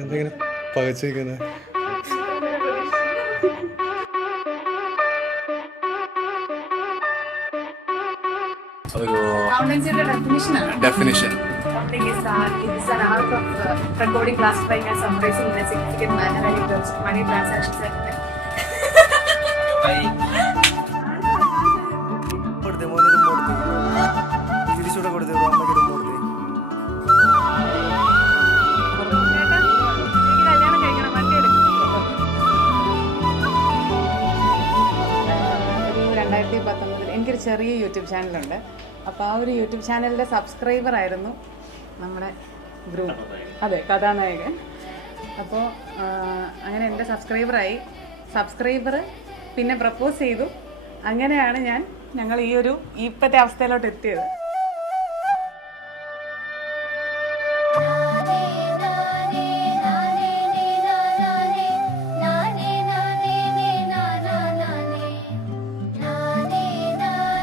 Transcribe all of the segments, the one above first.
എന്തെങ്കിലും പകച്ചിരിക്കുന്നത്? ഒരു definition Is an art of recording, classifying, and summarizing in a significant manner and in terms of money transactions and എനിക്കൊരു ചെറിയ YouTube ചാനലുണ്ട്. അപ്പോൾ ആ ഒരു യൂട്യൂബ് ചാനലിൻ്റെ സബ്സ്ക്രൈബർ ആയിരുന്നു നമ്മുടെ ഗ്രൂപ്പ്. അതെ, കഥാനായകൻ. അപ്പോൾ അങ്ങനെ എൻ്റെ സബ്സ്ക്രൈബർ പിന്നെ പ്രപ്പോസ് ചെയ്തു. അങ്ങനെയാണ് ഞങ്ങൾ ഈ ഒരു ഇപ്പോഴത്തെ അവസ്ഥയിലോട്ട് എത്തിയത്.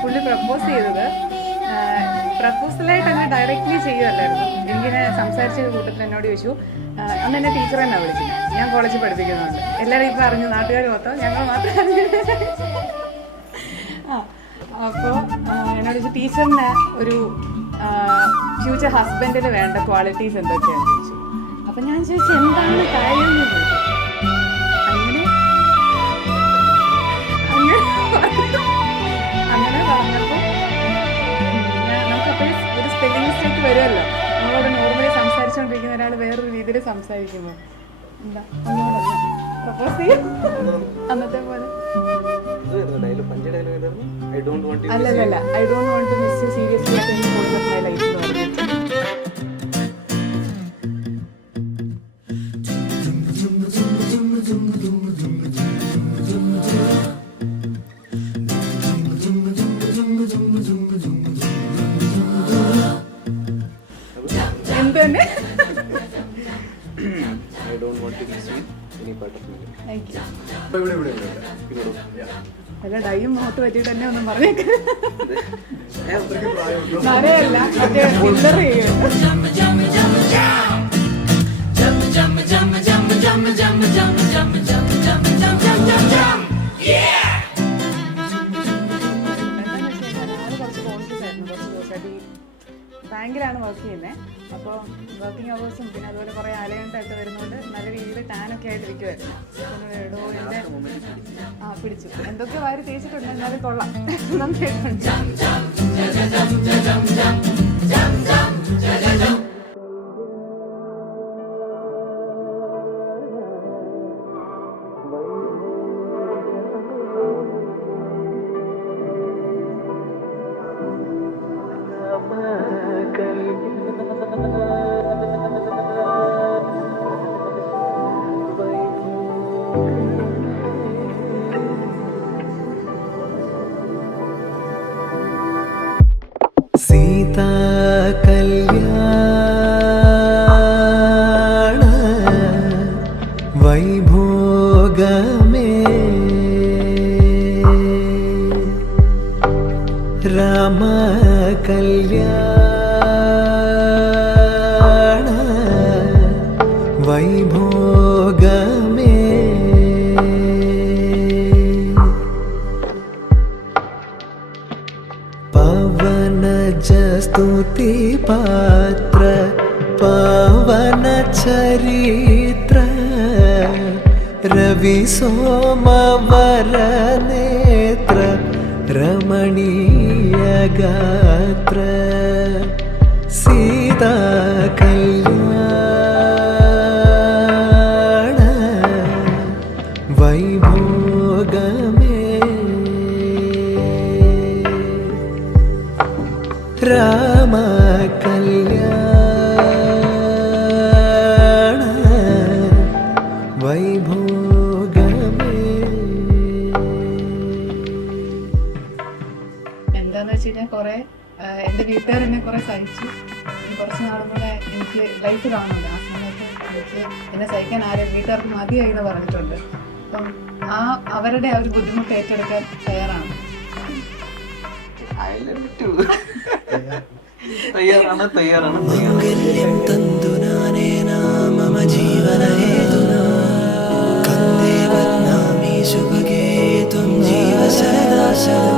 പുള്ളി പ്രപ്പോസ് ചെയ്തത് പ്രപ്പോസലായിട്ട് എന്നെ ഡയറക്റ്റ്ലി ചെയ്യുമല്ലായിരുന്നു. എനിക്കിങ്ങനെ സംസാരിച്ച കൂട്ടത്തിൽ എന്നോട് ചോദിച്ചു. അന്ന് എന്നെ ടീച്ചർ തന്നെ വിളിച്ചത്. ഞാൻ കോളേജിൽ പഠിപ്പിക്കുന്നുണ്ട്. എല്ലാവരും ഇപ്പം അറിഞ്ഞു, നാട്ടുകാർ മൊത്തം, ഞങ്ങൾ മാത്രം അറിഞ്ഞു. അപ്പോൾ എന്നോട് ചോദിച്ചു, ടീച്ചറിന് ഒരു ഫ്യൂച്ചർ ഹസ്ബൻഡിന് വേണ്ട ക്വാളിറ്റീസ് എന്തൊക്കെയാണെന്ന് ചോദിച്ചു. അപ്പം ഞാൻ ചോദിച്ചു എന്താണ് കാര്യം എന്ന് ചോദിച്ചു. അങ്ങനെ പറഞ്ഞപ്പോൾ നമുക്കപ്പോഴും ഒരു സ്പെല്ലിംഗ് മിസ്റ്റേക്ക് വരുമല്ലോ. നമ്മളോട് നോർമലി സംസാരിച്ചുകൊണ്ടിരിക്കുന്ന ഒരാൾ വേറൊരു രീതിയിൽ സംസാരിക്കുമ്പോൾ എന്താ ഒന്നുകൂടെ പ്രപ്പോസ് ചെയ്യും അന്നത്തെ പോലെ. അല്ലല്ല, I don't want to miss you seriously at any point of my life എന്ന് പറഞ്ഞിട്ട്. എന്തുതന്നെ അല്ല, ഡൈയും മുഖത്ത് പറ്റിയിട്ട് തന്നെ ഒന്നും പറഞ്ഞേക്ക. നരയല്ല, മറ്റേ ഫില്ലർ ചെയ്യുന്നു. ബാങ്കിലാണ് വർക്ക് ചെയ്യുന്നത്. അപ്പോൾ വർക്കിംഗ് അവേഴ്സും പിന്നെ അതുപോലെ കുറേ ആലയണ്ടായിട്ട് വരുന്നതുകൊണ്ട് നല്ല രീതിയിൽ ടാനൊക്കെ ആയിട്ടിരിക്കുമായിരുന്നു. എടോ എന്നെ പിടിച്ചു. എന്തൊക്കെ വാരി തേച്ചിട്ടുണ്ട്, എന്നാലും കൊള്ളാം, നന്നായിട്ടുണ്ട്. സീതാ കല്യാണ വൈഭോഗമേ രാമ കല്യാണ വൈഭോഗമേ स्तुति पात्र पावन चरित्र रवि सोमवर नेत्र रमणीय गात्र सीता कल्याण वैभोगमे राम कल्याण वैभोगमे. എന്താന്ന് വെച്ച് കഴിഞ്ഞാൽ കുറെ എൻ്റെ വീട്ടുകാർ എന്നെ കുറെ സഹിച്ചു. കുറച്ച് നാളും കൂടെ എനിക്ക് ലൈഫ് കാണുന്നുണ്ട്. ആ സമയത്ത് എനിക്ക് എന്നെ സഹിക്കാൻ ആരും വീട്ടുകാർക്ക് മതിയായി എന്ന് പറഞ്ഞിട്ടുണ്ട്. അപ്പം അവരുടെ ആ ഒരു ബുദ്ധിമുട്ട് ഏറ്റെടുക്കാൻ തയ്യാറാണ്. തയ്യാറാണ്. जीवन हेतुना कंदे बदनामी शुभगे तुम जीव सदा सदा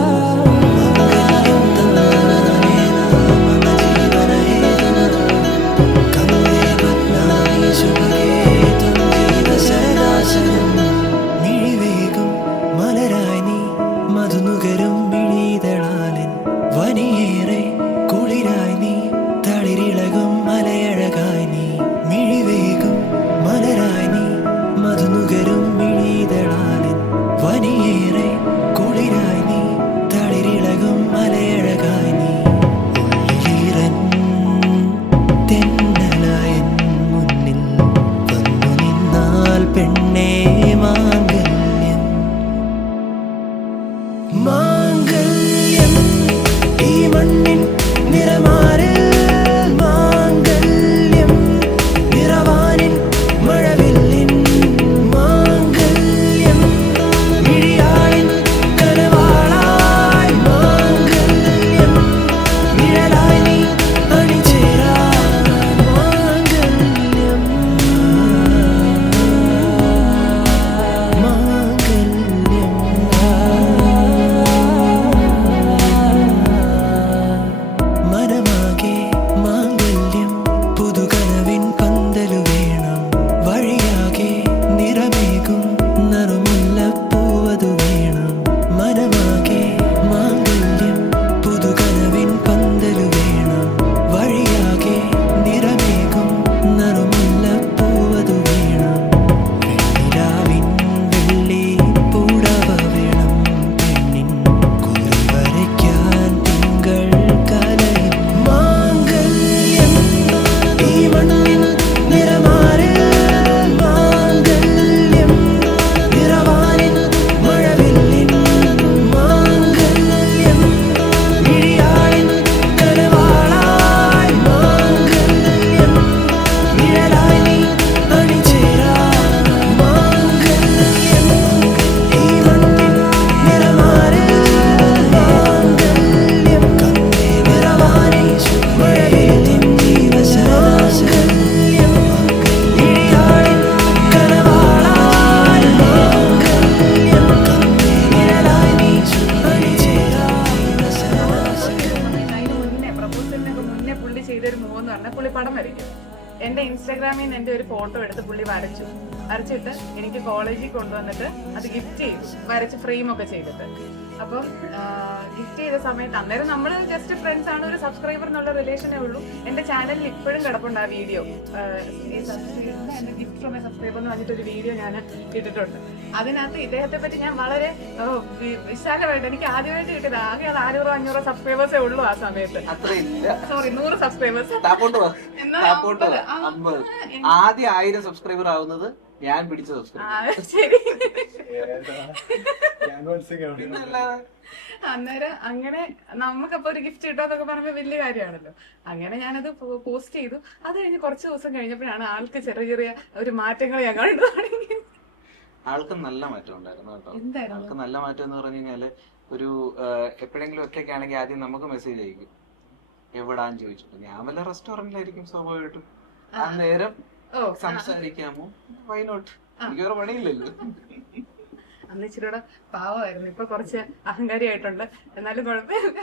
मंगल्यं तन्नानेन मम जीवन हेतुना कंदे बदनामी शुभगे तुम जीव सदा सदा मिഴിവേകും മലരായി നീ മധുനുകരും മിഴിതളാലിൻ വനിയേറെ കുളിരായി നീ തളിരിളകും മലയഴകായി നീ മിഴിവേകും മലരായി നീ മധുനുകരും മിഴിതളാലിൻ വനിയേറെ കുളിരായി നീ തളിരിളകും മലയഴകായി നീ ഉള്ളിലീറൻ തെന്നലായൻ മുന്നിൽ വന്നു നിന്നാൽ പെണ്ണേ മാംഗല്യം മാംഗല്യം ഈ മണ്ണിൻ നിറമാറിൽ മാംഗല്യം നിറവാനിൻ മഴവില്ലിൻ മാംഗല്യം മിഴിയാളിൻ കനവാളായി മാംഗല്യം നിഴലായി നീ അണിചേരാൻ മാംഗല്യം മനമാകെ മാംഗല്യം പുതുകനവിൻ പന്തലു വേണം വഴിയാകെ നിറമേകും നറുമുല്ലപ്പൂവതു വേണം മനമാകെ മാംഗല്യം പുതുകനവിൻ പന്തലു വേണം വഴിയാകെ നിറമേകും നറുമുല്ലപ്പൂവതു വേണം വെണ്ണിലാവിൻ വെള്ളി പൂടവ വേണം പെണ്ണിൻ കുറി വരയ്ക്കാൻ തിങ്കൾ കലയും മാംഗല്യം ഈ മണ്ണിൻ നിറമാറിൽ മാംഗല്യം നിറവാനിൻ മഴവില്ലിൻ മാംഗല്യം മിഴിയാളിൻ കനവാളായി മാംഗല്യം നിഴലായി നീ അണിചേരാൻ മാംഗല്യം ഈ മണ്ണിൻ നിറമാറിൽ മാംഗല്യം കണ്ടേ നിറവാനി മഴവില്ലിൻ ജീവസരാശല്യം മിഴിയാളിൻ കനവാളായി മാംഗല്യം കണ്ടേ നിഴലായി നീ അണിചേരാൻ അതിന് മുന്നേ പ്രപ്പോസലിനൊക്കെ മുന്നേ പുള്ളി ചെയ്തൊരു മൂവ് എന്ന് പറഞ്ഞാൽ പുള്ളി പടം വരയ്ക്കും. എന്റെ ഇൻസ്റ്റാഗ്രാമിൽ നിന്ന് എന്റെ ഒരു ഫോട്ടോ എടുത്ത് പുള്ളി വരച്ചിട്ട് എനിക്ക് കോളേജിൽ കൊണ്ടുവന്നിട്ട് അത് ഗിഫ്റ്റ് ചെയ്തു, വരച്ച് ഫ്രെയിമൊക്കെ ചെയ്തിട്ട്. അപ്പം ഗിഫ്റ്റ് ചെയ്ത സമയത്ത് അന്നേരം നമ്മൾ ജസ്റ്റ് ഫ്രണ്ട്സ് ആണ്, ഒരു സബ്സ്ക്രൈബർ എന്നുള്ള റിലേഷനേ ഉള്ളൂ. എന്റെ ചാനലിൽ ഇപ്പോഴും കിടപ്പുണ്ട് ആ video. Gift from A subscriber എന്ന് പറഞ്ഞിട്ടൊരു വീഡിയോ ഞാൻ ഇട്ടിട്ടുണ്ട്. അതിനകത്ത് ഇദ്ദേഹത്തെ പറ്റി ഞാൻ വളരെ വിശാലമായിട്ട്, എനിക്ക് ആദ്യമായിട്ട് കിട്ടിയത് ആകെ 400-500 സബ്സ്ക്രൈബേഴ്സേ ഉള്ളൂ ആ സമയത്ത്. Sorry, 100 subscribers. ആദ്യം 1000 സബ്സ്ക്രൈബർ ആവുന്നത് ഞാൻ പിടിച്ച സബ്സ്ക്രൈബർ. ശരി. ഞാൻ മനസ്സിലാക്കി അന്നേരം അങ്ങനെ നമുക്കപ്പോ ഒരു ഗിഫ്റ്റ് കിട്ടാന്നൊക്കെ പറയുമ്പോ വലിയ കാര്യമാണല്ലോ. അങ്ങനെ ഞാനത് പോസ്റ്റ് ചെയ്തു. അത് കഴിഞ്ഞ് കുറച്ച് ദിവസം കഴിഞ്ഞപ്പോഴാണ് ആൾക്ക് ചെറിയ ചെറിയ ഒരു മാറ്റങ്ങൾ ഞാൻ കണ്ടു തുടങ്ങി. ആൾക്ക് നല്ല മാറ്റം ഉണ്ടായിരുന്നു കേട്ടോ. ആൾക്ക് നല്ല മാറ്റം എന്ന് പറഞ്ഞു കഴിഞ്ഞാല് ഒരു എപ്പോഴെങ്കിലും ഒറ്റയ്ക്ക് ആണെങ്കിൽ ആദ്യം നമുക്ക് മെസ്സേജ് അയക്കും, എവിടാന്ന് ചോദിച്ചിട്ട്. ഞാൻ വല്ല റെസ്റ്റോറന്റിലായിരിക്കും സ്വാഭാവികമായിട്ടും. ആ നേരം സംസാരിക്കാമോ, വൈ നോട്ട്, എനിക്ക് വേറെ പണിയില്ലല്ലോ. അന്ന് ഇച്ചിരിയുടെ പാവമായിരുന്നു. ഇപ്പൊ കുറച്ച് അഹങ്കാരിയായിട്ടുണ്ട്, എന്നാലും കുഴപ്പമില്ല.